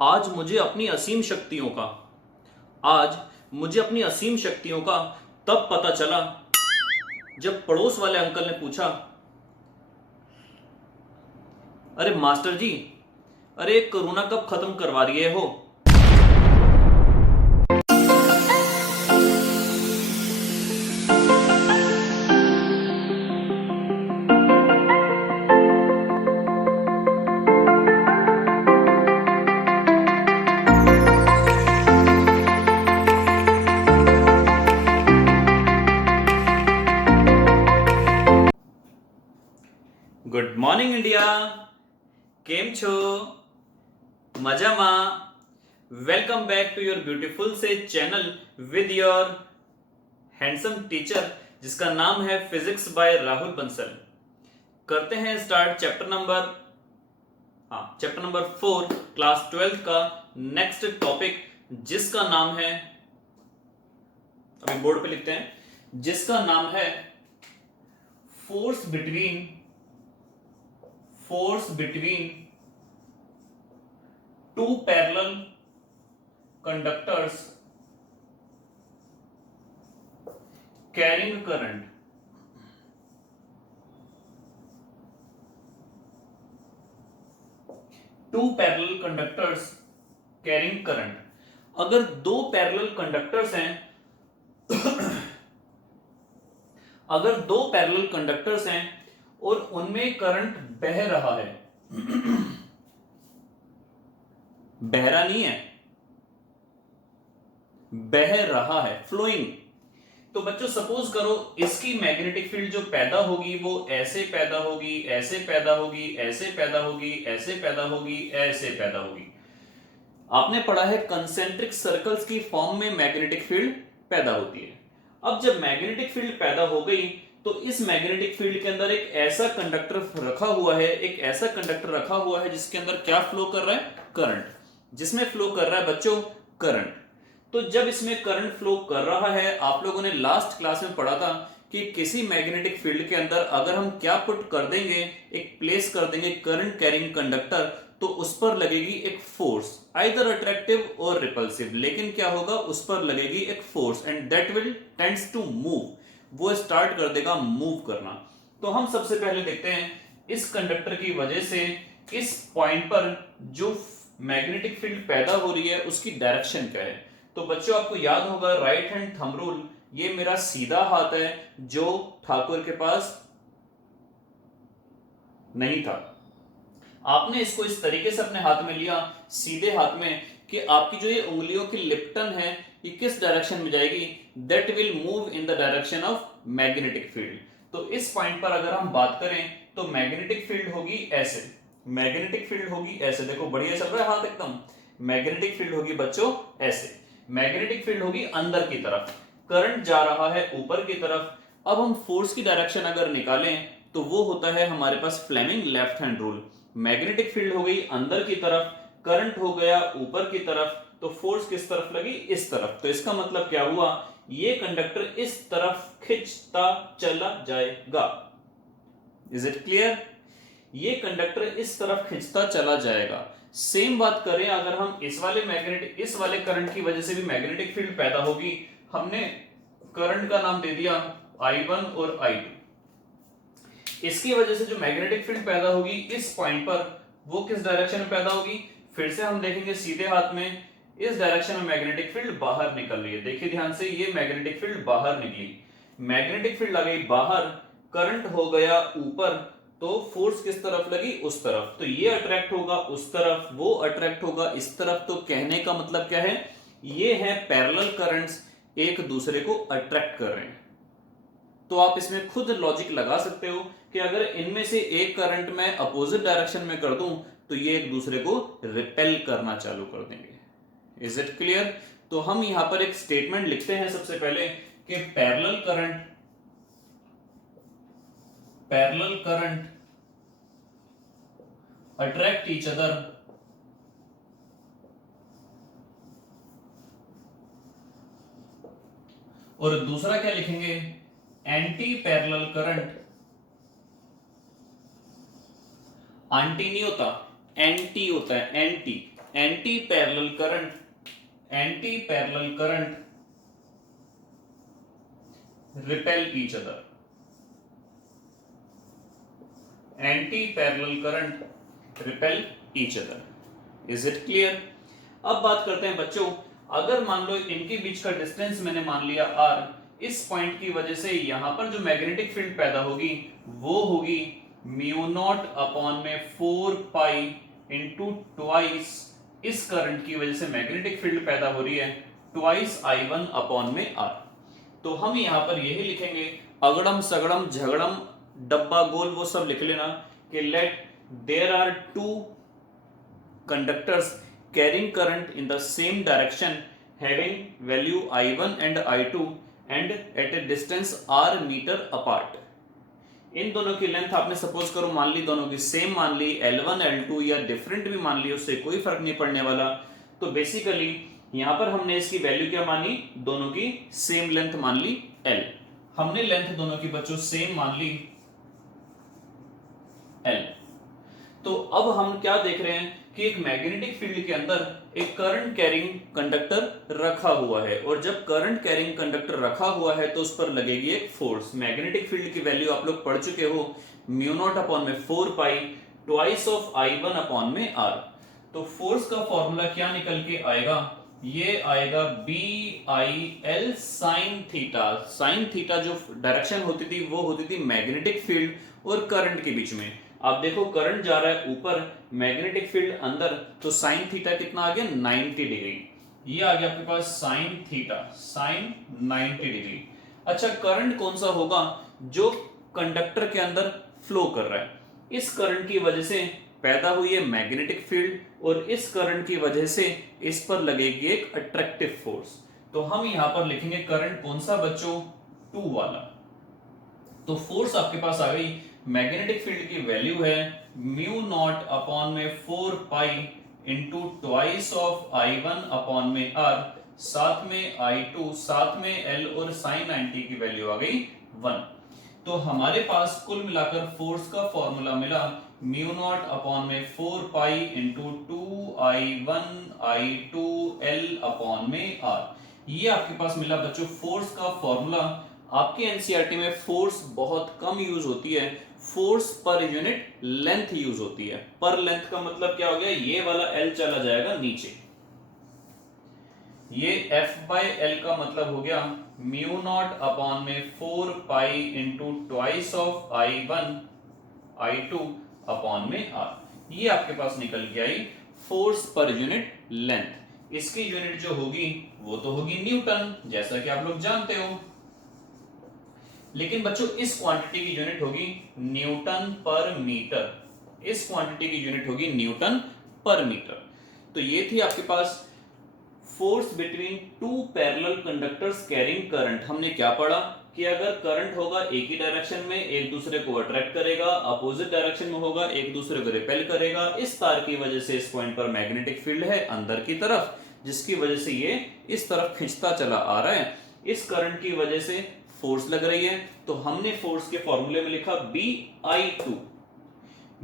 आज मुझे अपनी असीम शक्तियों का आज मुझे अपनी असीम शक्तियों का तब पता चला जब पड़ोस वाले अंकल ने पूछा, अरे मास्टर जी, अरे कोरोना कब खत्म करवा रहे हो? ગુડ મોર્નિંગ ઇન્ડિયા, કેમ છો? મજામાં? Welcome back to your beautiful से channel with your handsome teacher जिसका नाम है फिजिक्स बाय राहुल बंसल। करते हैं स्टार्ट चैप्टर नंबर 4 क्लास 12 का नेक्स्ट टॉपिक, जिसका नाम है, अभी बोर्ड पे लिखते हैं, जिसका नाम है force between two parallel conductors carrying current. Two parallel conductors carrying current. अगर दो पैरेलल कंडक्टर्स हैं अगर दो पैरेलल कंडक्टर्स हैं और उनमें करंट बह रहा है, बह रहा नहीं है, बह रहा है, फ्लोइंग। तो बच्चों सपोज करो इसकी मैग्नेटिक फील्ड जो पैदा होगी वो ऐसे पैदा होगी, ऐसे पैदा होगी, ऐसे पैदा होगी, ऐसे पैदा होगी, ऐसे पैदा होगी। आपने पढ़ा है कंसेंट्रिक सर्कल्स की फॉर्म में मैग्नेटिक फील्ड पैदा होती है। अब जब मैग्नेटिक फील्ड पैदा हो गई तो इस मैग्नेटिक फील्ड के अंदर एक ऐसा कंडक्टर रखा हुआ है जिसके अंदर क्या फ्लो कर रहा है? करंट। जिसमें फ्लो कर रहा है बच्चों करंट। तो जब इसमें करंट फ्लो कर रहा है, आप लोगों ने लास्ट क्लास में पढ़ा था कि किसी मैग्नेटिक फील्ड के अंदर अगर हम क्या पुट कर देंगे, एक प्लेस कर देंगे करंट कैरिंग कंडक्टर, तो उस पर लगेगी एक फोर्स, आइदर अट्रैक्टिव और रिपल्सिव, लेकिन क्या होगा, उस पर लगेगी एक force and that will tends to move, वो स्टार्ट कर देगा मूव करना। तो हम सबसे पहले देखते हैं इस कंडक्टर की वजह से इस पॉइंट पर जो मैग्नेटिक फील्ड पैदा हो रही है उसकी डायरेक्शन क्या है। तो बच्चों आपको याद होगा राइट हैंड थंब रूल, ये मेरा सीधा हाथ है जो ठाकुर के पास नहीं था। आपने इसको इस तरीके से अपने हाथ में लिया, सीधे हाथ में, कि आपकी जो ये उंगलियों की लिप्टन है ये किस डायरेक्शन में जाएगी, that will move in the direction of magnetic field. तो इस पॉइंट पर अगर हम बात करें तो मैग्नेटिक फील्ड होगी ऐसे, मैग्नेटिक फील्ड होगी ऐसे, देखो बढ़िया चल रहा है हाथ एकदम। मैग्नेटिक फील्ड होगी बच्चों ऐसे, मैग्नेटिक फील्ड होगी अंदर की तरफ, करंट जा रहा है ऊपर की तरफ। अब हम फोर्स की डायरेक्शन अगर निकालें तो वो होता है हमारे पास Fleming left hand rule. Magnetic field हो गई अंदर की तरफ, करंट हो गया ऊपर की तरफ, तो फोर्स किस तरफ लगी? इस तरफ। तो इसका मतलब क्या हुआ, ये कंडक्टर इस तरफ खिंचता चला जाएगा। Is it clear? ये कंडक्टर इस तरफ खिंचता चला जाएगा। सेम बात करें अगर हम इस वाले करंट की वजह से भी मैग्नेटिक फील्ड पैदा होगी। हमने करंट का नाम दे दिया I1 और I2। इसकी वजह से जो मैग्नेटिक फील्ड पैदा होगी इस पॉइंट पर, वो किस डायरेक्शन में पैदा होगी? फिर से हम देखेंगे सीधे हाथ में, इस डायरेक्शन में मैग्नेटिक फील्ड बाहर निकल रही है। देखिए ध्यान से, ये मैग्नेटिक फील्ड बाहर निकली, मैग्नेटिक फील्ड आ गई बाहर, करंट हो गया ऊपर, तो फोर्स किस तरफ लगी? उस तरफ। तो ये अट्रैक्ट होगा उस तरफ, वो अट्रैक्ट होगा इस तरफ। तो कहने का मतलब क्या है, ये है पैरेलल करंट्स एक दूसरे को अट्रैक्ट कर रहे हैं। तो आप इसमें खुद लॉजिक लगा सकते हो कि अगर इनमें से एक करंट मैं अपोजिट डायरेक्शन में कर दूं तो ये एक दूसरे को रिपेल करना चालू कर देंगे। Is it clear? तो हम यहां पर एक स्टेटमेंट लिखते हैं सबसे पहले कि parallel current attract each other और दूसरा क्या लिखेंगे, एंटी पैरेलल करंट, आंटी नहीं होता, एंटी होता है, anti anti parallel current repel each other, anti parallel current repel each other. Is it clear? अब बात करते हैं बच्चों, अगर मान लो इनके बीच का डिस्टेंस मैंने मान लिया r, इस पॉइंट की वजह से यहां पर जो मैग्नेटिक फील्ड पैदा होगी वो होगी म्यू नॉट अपॉन में 4 पाई इंटू ट्वाइस, इस करंट की वजह से मैग्नेटिक फील्ड पैदा हो रही है ट्वाइस I1 अपॉन में r। तो हम यहां पर यही लिखेंगे, अगड़म सगड़म झगड़म डब्बा गोल वो सब लिख लेना कि let there are two conductors carrying current in the same direction having value I1 and I2 and at a distance r meter apart। इन दोनों की लेंथ आपने सपोज करो मान ली दोनों की सेम मान ली, L1 L2 या डिफरेंट भी मान ली, उससे कोई फर्क नहीं पड़ने वाला। तो बेसिकली यहां पर हमने इसकी वैल्यू क्या मानी, दोनों की सेम लेंथ मान ली L। हमने लेंथ दोनों की बच्चों सेम मान ली L। तो अब हम क्या देख रहे हैं कि एक मैग्नेटिक फील्ड के अंदर एक करंट कैरिंग कंडक्टर रखा हुआ है, और जब करंट कैरिंग कंडक्टर रखा हुआ है तो उस पर लगेगी एक फोर्स। मैग्नेटिक फील्ड की वैल्यू आप लोग पढ़ चुके हो, म्यू नॉट अपॉन में 4 पाई ट्वाइस ऑफ I1 अपॉन में r। तो फोर्स का फॉर्मूला क्या निकल के आएगा, ये आएगा BIL sine theta. Sine theta जो डायरेक्शन होती थी वो होती थी मैग्नेटिक फील्ड और करंट के बीच में। आप देखो करंट जा रहा है ऊपर, मैग्नेटिक फील्ड अंदर, तो साइन थीटा कितना आ गया 90 डिग्री। ये आ गया आपके पास साइन थीटा, साइन 90 डिग्री। अच्छा, करंट कौन सा होगा, जो कंडक्टर के अंदर फ्लो कर रहा है। इस करंट की वजह से पैदा हुई है मैग्नेटिक फील्ड, और इस करंट की वजह से इस पर लगेगी एक अट्रैक्टिव फोर्स। तो हम यहां पर लिखेंगे करंट कौन सा बच्चों, 2 वाला। तो फोर्स आपके पास आ गई, मैग्नेटिक फील्ड की वैल्यू है म्यू नॉट अपॉन में 4 pi into twice of I1 upon में r, साथ में I2, साथ में L, और साइन 90 की वैल्यू आ गई 1। तो हमारे पास कुल मिलाकर फोर्स का फॉर्मूला मिला म्यू नॉट अपॉन में 4 pi into 2I1 I2 L upon में r। ये आपके पास मिला बच्चों फोर्स का फॉर्मूला। आपके एनसीईआरटी में फोर्स बहुत कम यूज होती है, force per unit length use होती है। पर लेंथ का मतलब क्या हो गया, ये वाला L चला जाएगा नीचे, ये F बाय L का मतलब हो गया म्यू नॉट अपॉन में 4 pi into twice of I1 I2 upon में r। ये आपके पास निकल के आई फोर्स पर यूनिट लेंथ। इसकी यूनिट जो होगी वो तो होगी न्यूटन, जैसा कि आप लोग जानते हो। लेकिन बच्चों इस क्वांटिटी की यूनिट होगी न्यूटन पर मीटर, इस क्वांटिटी की यूनिट होगी न्यूटन पर मीटर। तो ये थी आपके पास force between two parallel conductors carrying current. हमने क्या पढ़ा कि अगर करंट होगा एक ही डायरेक्शन में, एक दूसरे को अट्रैक्ट करेगा, अपोजिट डायरेक्शन में होगा एक दूसरे को रिपेल करेगा। इस तार की वजह से इस पॉइंट पर मैग्नेटिक फील्ड है अंदर की तरफ, जिसकी वजह से ये इस तरफ खिंचता चला आ रहा है। इस करंट की वजह से फोर्स लग रही है, तो हमने फोर्स के फॉर्मूले में लिखा BI2।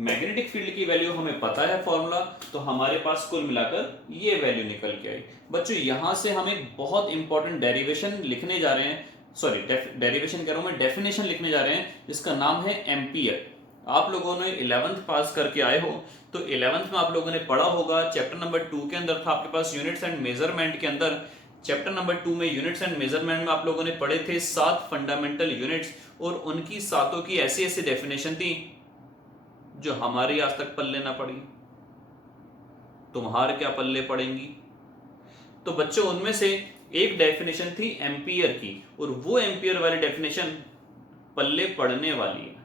मैग्नेटिक फील्ड की वैल्यू हमें पता है फॉर्मूला, तो हमारे पास कुल मिलाकर ये वैल्यू निकल के आई। बच्चों यहां से हम एक बहुत इंपॉर्टेंट डेरिवेशन लिखने जा रहे हैं, सॉरी डेरिवेशन कह रहा हूं मैं, डेफिनेशन लिखने जा रहे हैं, जिसका नाम है एम्पियर। आप लोगों ने 11th पास करके आए हो, तो 11th में आप लोगों ने पढ़ा होगा, चैप्टर नंबर 2 के अंदर था आपके पास यूनिट्स एंड मेजरमेंट के अंदर। चैप्टर नंबर 2 में यूनिट्स एंड मेजरमेंट में आप लोगों ने पढ़े थे 7 फंडामेंटल यूनिट्स, और उनकी सातों की ऐसी ऐसी डेफिनेशन थी जो हमारी आज तक पल्ले ना पड़ी, तुम्हारे क्या पल्ले पड़ेंगी। तो बच्चों उनमें से एक डेफिनेशन थी एम्पियर की, और वो एम्पियर वाली डेफिनेशन पल्ले पड़ने वाली है।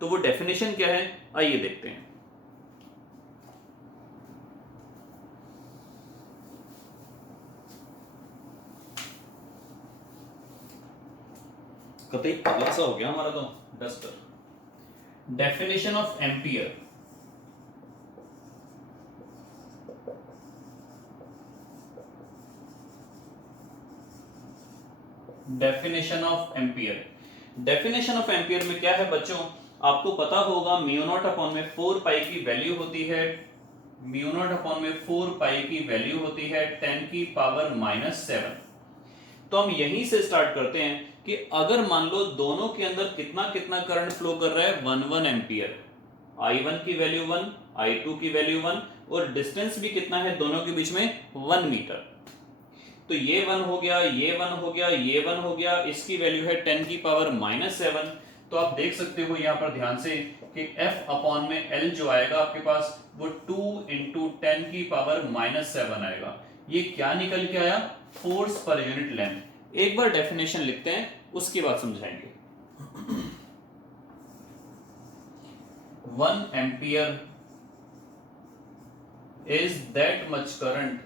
तो वो डेफिनेशन क्या है, आइए देखते हैं। कतई पतला सा हो गया हमारा तो duster. Definition of ampere, definition of ampere. Definition of ampere में क्या है बच्चों, आपको पता होगा म्यू नॉट अपॉन में 4 पाई की वैल्यू होती है म्यू नॉट अपॉन में 4 पाई की वैल्यू होती है 10 की पावर -7। तो हम यहीं से स्टार्ट करते हैं कि अगर मान लो दोनों के अंदर कितना कितना करंट फ्लो कर रहा है 1 एम्पियर, I1 की वैल्यू 1, I2 की वैल्यू 1 और डिस्टेंस भी कितना है दोनों के बीच में 1 मीटर। तो ये 1 हो गया, ये 1 हो गया, ये 1 हो गया, इसकी वैल्यू है 10 की पावर -7। तो आप देख सकते हो यहाँ पर ध्यान से कि F अपॉन में L जो आएगा आपके पास वो 2 इंटू 10 की पावर -7 आएगा। ये क्या निकल के आया? Force per unit length. एक बार डेफिनेशन लिखते हैं, उसके बाद समझाएंगे। 1 ampere is that much current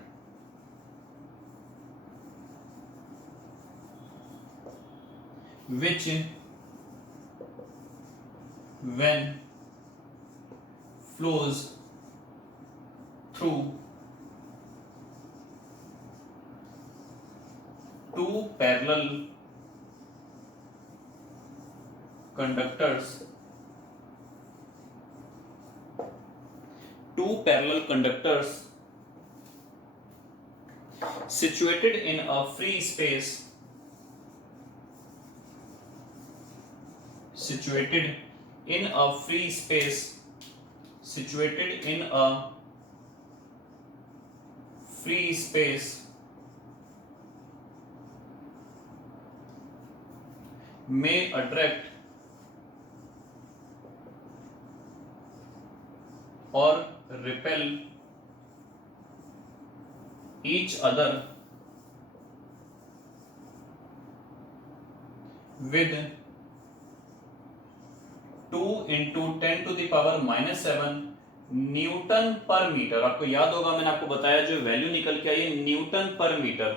which when flows through two parallel conductors situated in a free space may attract or repel each other with 2 into 10 to the power -7 Newton पर metre. आपको याद होगा मैंने आपको बताया जो वैल्यू निकल के आई न्यूटन पर मीटर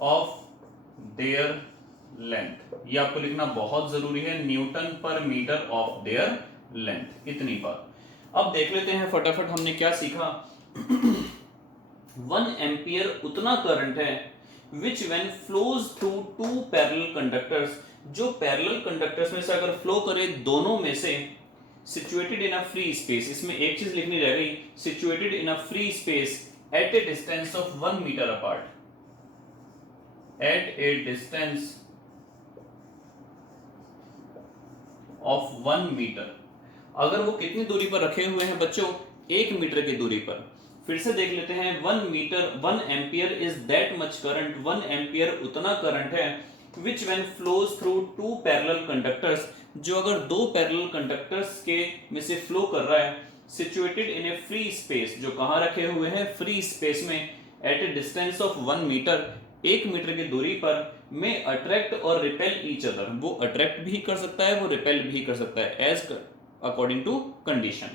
ऑफ देयर लेंथ। ये आपको लिखना बहुत जरूरी है, न्यूटन पर मीटर ऑफ देयर लेंथ, इतनी बात। अब देख लेते हैं फटाफट हमने क्या सीखा। 1 एम्पियर उतना करंट है which when flows through two parallel conductors, जो पैरेलल कंडक्टर्स में से अगर फ्लो करे दोनों में से, situated in a free space, इसमें एक चीज लिखनी रह गई, situated in a free space at a distance of 1 meter apart, at a distance of 1 meter। अगर वो कितनी दूरी पर रखे हुए हैं बच्चों? 1 मीटर की दूरी पर। फिर से देख लेते हैं, 1 ampere is that much current, 1 ampere उतना करंट है which when flows through two parallel conductors, जो अगर दो पैरेलल कंडक्टर्स के में से फ्लो कर रहा है, situated in a free space, जो कहाँ रखे हुए हैं? फ्री स्पेस में, at a distance of 1 metre, 1 metre की दूरी पर, में अट्रैक्ट और रिपेल ईच अदर, वो अट्रैक्ट भी कर सकता है, वो रिपेल भी कर सकता है, as according to condition.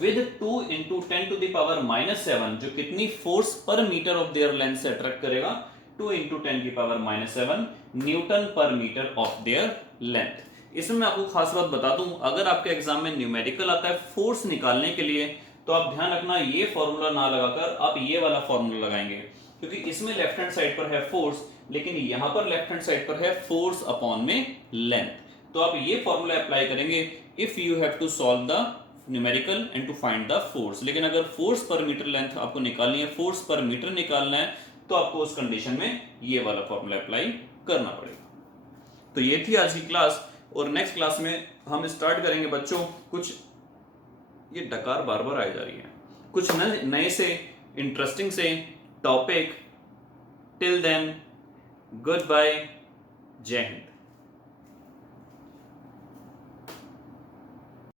with 2 into 10 to the power -7, जो कितनी फोर्स पर मीटर ऑफ देयर लेंथ से अट्रैक्ट करेगा? 2 into 10 की पावर -7 न्यूटन पर मीटर ऑफ देयर लेंथ। इसमें मैं आपको खास बात बता दूं, अगर आपके एग्जाम में न्यूमेरिकल आता है फोर्स निकालने के लिए, तो आप ध्यान रखना ये फॉर्मूला ना लगाकर आप ये वाला फॉर्मूला लगाएंगे, क्योंकि इसमें लेफ्ट हैंड साइड पर है फोर्स, लेकिन यहां पर लेफ्ट हैंड साइड पर है फोर्स अपॉन में लेंथ। तो आप ये फॉर्मूला अप्लाई करेंगे if you have to solve the numerical and to find the force. लेकिन अगर फोर्स पर मीटर लेंथ आपको निकालनी है, फोर्स पर मीटर निकालना है, तो आपको उस कंडीशन में ये वाला फॉर्मूला अप्लाई करना पड़ेगा। तो ये थी आज की क्लास, और नेक्स्ट क्लास में हम स्टार्ट करेंगे बच्चों कुछ, ये डकार बार बार आई जा रही है, कुछ नए से इंटरेस्टिंग से topic. Till then goodbye, जय हिंद।